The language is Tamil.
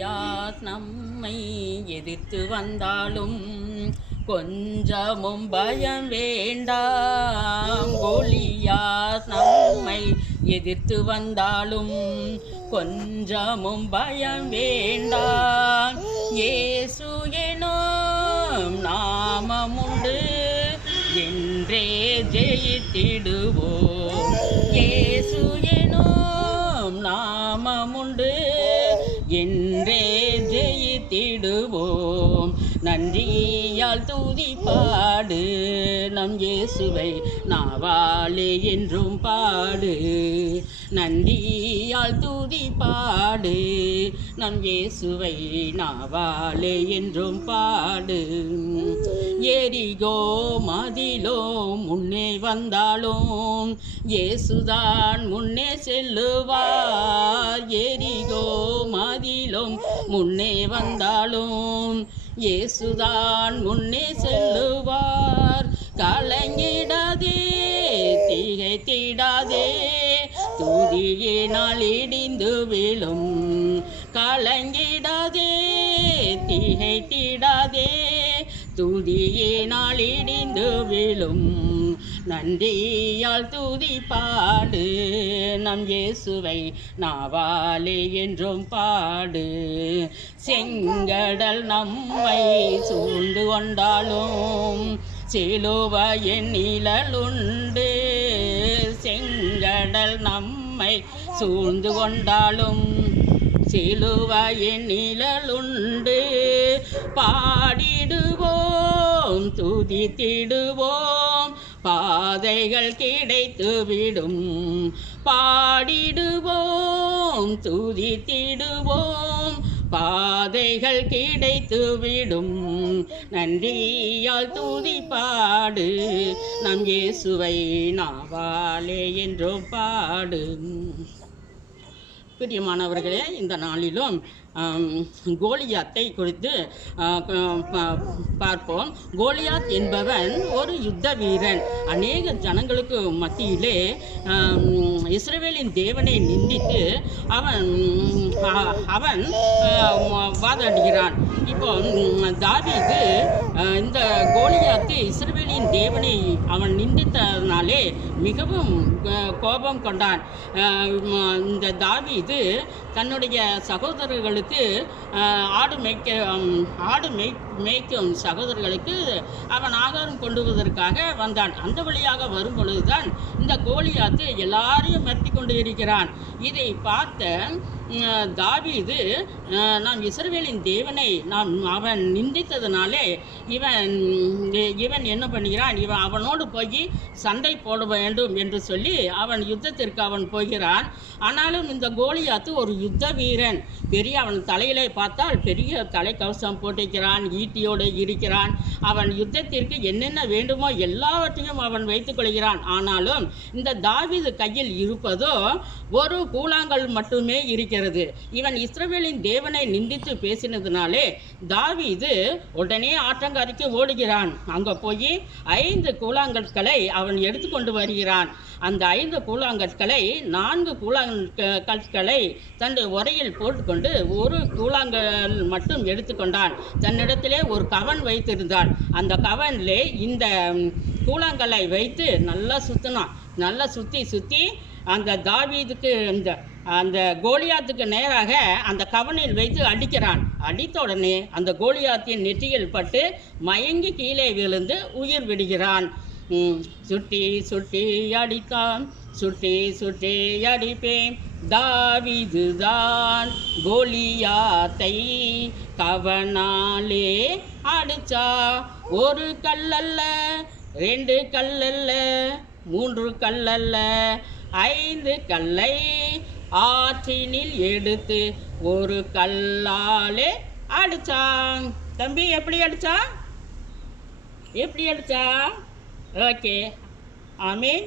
கோலியாத் நம்மை எதிர்த்து வந்தாலும் கொஞ்சமும் பயம் வேண்டாம். கோலியாத் நம்மை எதிர்த்து வந்தாலும் கொஞ்சமும் பயம் வேண்டாம். இயேசு எனும் நாமமுண்டு என்றே ஜெயித்திடுவோம். இயேசு எனும் நாமமுண்டு என்றே ஜெயித்திடுவோம். நன்றியால் துதி பாடு நம் இயேசுவை நாவாலே என்றும் பாடு. நன்றியால் துதி பாடு நம் இயேசுவை நாவாலே என்றும் பாடு. எரிகோ மதிலோ முன்னே வந்தாலும் இயேசுதான் முன்னே செல்லுவார். எரிகோ மதிலும் முன்னே வந்தாலும் இயேசுதான் முன்னே செல்லுவார். கலங்கிடாதே திகைத்திடாதே துதியினால் இடிந்து விழும். கலங்கிடாதே திகைத்திடாதே துதியினால் இடிந்து விழும். நன்றியால் துதி பாடு நம் இயேசுவை நாவாலே என்றும் பாடு. செங்கடல் நம்மை சூழ்ந்து கொண்டாலும் சிலுவையின் நிழலுண்டு. செங்கடல் நம்மை சூழ்ந்து கொண்டாலும் சிலுவையின் நிழலுண்டு. பாடிடுவோம் துதித்திடுவோம் பாதைகள் கிடைத்துவிடும். பாடிடுவோம் துதித்திடுவோம் பாதைகள் கிடைத்துவிடும். நன்றியால் துதி பாடு நம் இயேசுவை நாவாலே என்றும் பாடு. பிரியமானவர்களே, இந்த நாளிலும் கோலியாத்தை குறித்து பார்ப்போம். கோலியாத் என்பவன் ஒரு யுத்த வீரன். அநேக ஜனங்களுக்கு மத்தியிலே இஸ்ரவேலின் தேவனை நிந்தித்து அவன் வாதாடுகிறான். இப்போ தாவீது இந்த கோலியாத்து இஸ்ரவேலின் தேவனை அவன் நிந்தித்தனாலே மிகவும் கோபம் கொண்டான். இந்த தாவீது தன்னுடைய சகோதரர்களுக்கு ஆடு மேய்க்கும் சகோதரர்களுக்கு அவன் ஆகாரம் கொண்டு வருவதற்காக வந்தான். அந்த வழியாக வரும் பொழுதுதான் இந்த கோலியாத்து எல்லாரையும் மிரட்டி கொண்டு இருக்கிறான். இதை பார்த்த தாவீது நாம் இஸ்ரவேலின் தேவனை அவன் நிந்தித்ததுனாலே இவன் என்ன பண்ணுகிறான், இவன் அவனோடு போய் சண்டை போட வேண்டும் என்று சொல்லி அவன் யுத்தத்திற்கு அவன் போகிறான். ஆனாலும் இந்த கோலியாத்து ஒரு யுத்த வீரன். அவன் தலையிலே பார்த்தால் பெரிய தலைக்கவசம் போட்டிருக்கிறான், ஈட்டியோடு இருக்கிறான். அவன் யுத்தத்திற்கு என்னென்ன வேண்டுமோ எல்லாவற்றையும் அவன் வைத்துக் கொள்கிறான். ஆனாலும் இந்த தாவீது கையில் இருப்பதோ ஒரு கூழாங்கல் மட்டுமே இருக்கிறது. இவன் இஸ்ரவேலின் தேவனை நிந்தித்து பேசினதுனாலே தாவீது உடனே ஆற்றங்கரைக்கு ஓடுகிறான். அங்கே போய் 5 கூழாங்கற்களை அவன் எடுத்துக்கொண்டு வருகிறான். அந்த 5 கூழாங்கற்களை 4 கூழாங்கற்களை தன்னுடைய உரையில் போட்டுக்கொண்டு ஒரு கூழாங்கல் மட்டும் எடுத்துக்கொண்டான். தன்னிடத்திலே ஒரு கவன் வைத்திருந்தான். அந்த கவனிலே இந்த கூழாங்கல்லை வைத்து நல்லா சுற்றினான். நல்லா சுற்றி அந்த தாவீதுக்கு அந்த கோலியாத்துக்கு நேராக அந்த கவனில் வைத்து அடிக்கிறான். அடித்த உடனே அந்த கோலியாத்தின் நெற்றியில் பட்டு மயங்கி கீழே விழுந்து உயிர் விடுகிறான். சுட்டி அடித்தான், சுட்டி அடிப்பேன். தாவீதுதான் கோலியாத்தை கவனாலே அடிச்சா. 1 கல்லல்ல, 2 கல்லல்ல, 3 கல்லல்ல, 5 கல்லை ஆற்றினில் எடுத்து 1 கல்லாலே அடிச்சான். தம்பி எப்படி அடிச்சா? ஓகே, ஆமீன்.